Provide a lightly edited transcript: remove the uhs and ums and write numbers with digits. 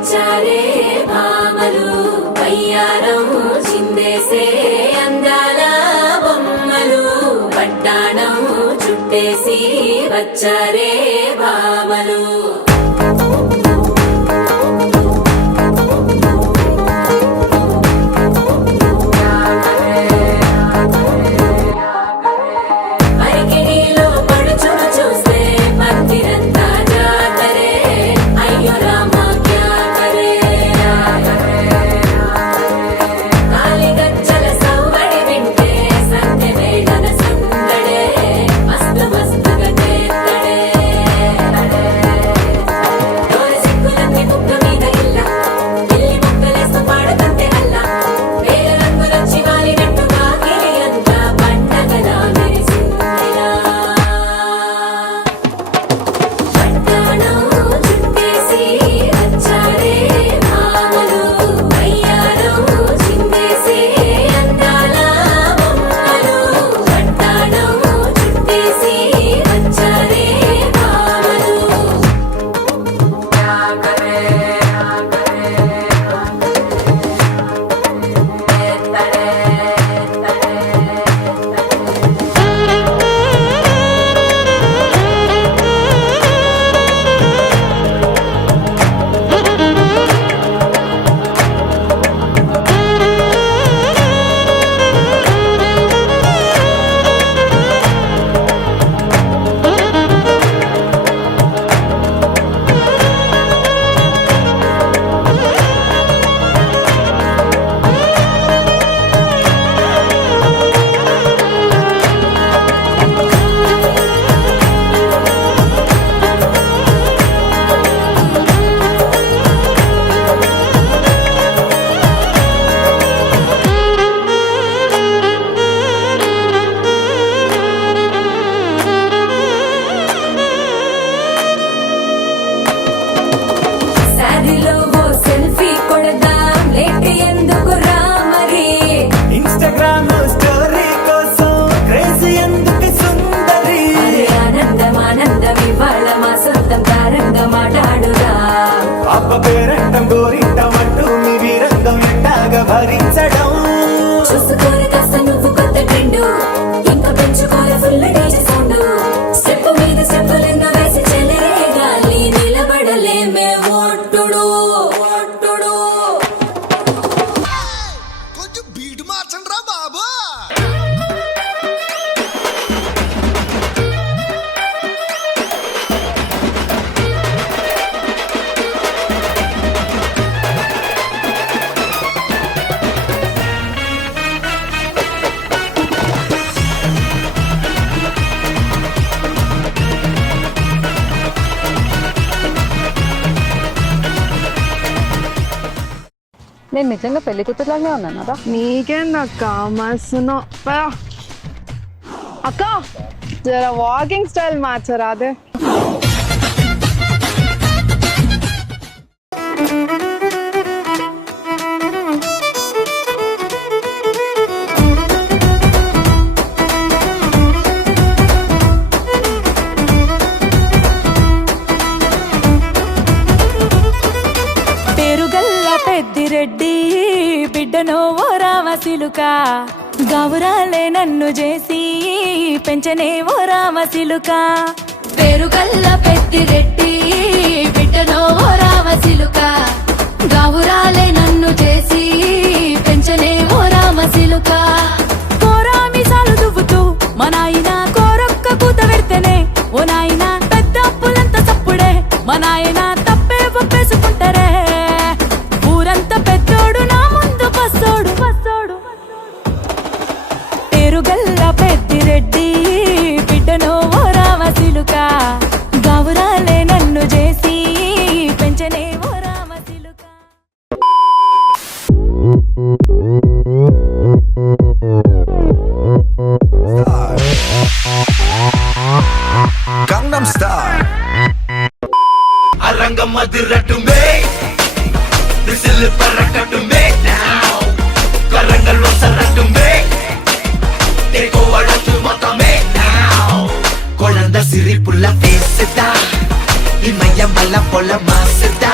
వచ్చారే భామలు వయ్యారం చిందేసే అందాల బొమ్మలు పట్టాణం చుట్టేసి వచ్చారే భామలు పేరంటం గోరింటమంటూ మీ వీరంగం ఎట్టాగా భరించడం చూసుకోని కాస్త నువ్వు కొత్త ట్రెండ్ ఇంకా పెంచుకోలే ఫుల్ డీజే సౌండ్ స్టెప్ మీద స్టెప్పులెన్నో వేసి చెలరే గాలి నిలబడలేమే ఓట్టుడు ఓట్టుడు కొంచెం బీట్ మార్చండి రా బాబు నేను నిజంగా పెళ్లి కూతురులాగే ఉన్నాను అదా నీకేందక్క మస్తును అక్క జర వాకింగ్ స్టైల్ మార్చరా అదే రెడ్డి బిడ్డనో ఓ రామసిలుక గౌరాలే నన్ను చేసి పెంచనే ఓ రామసిలుక పేరుగల్ల పెద్దిరెడ్డి బిడ్డనో ఓ రామసిలుక గౌరాలే నన్ను చేసి పెంచనే ఓ రామసిలుక కోరామిసాలు దువ్వుతూ మా నాయన కోర సిరి పుల్ల ఫేస్ దా ఈ మయ్య మల్ల పొల మాస్ దా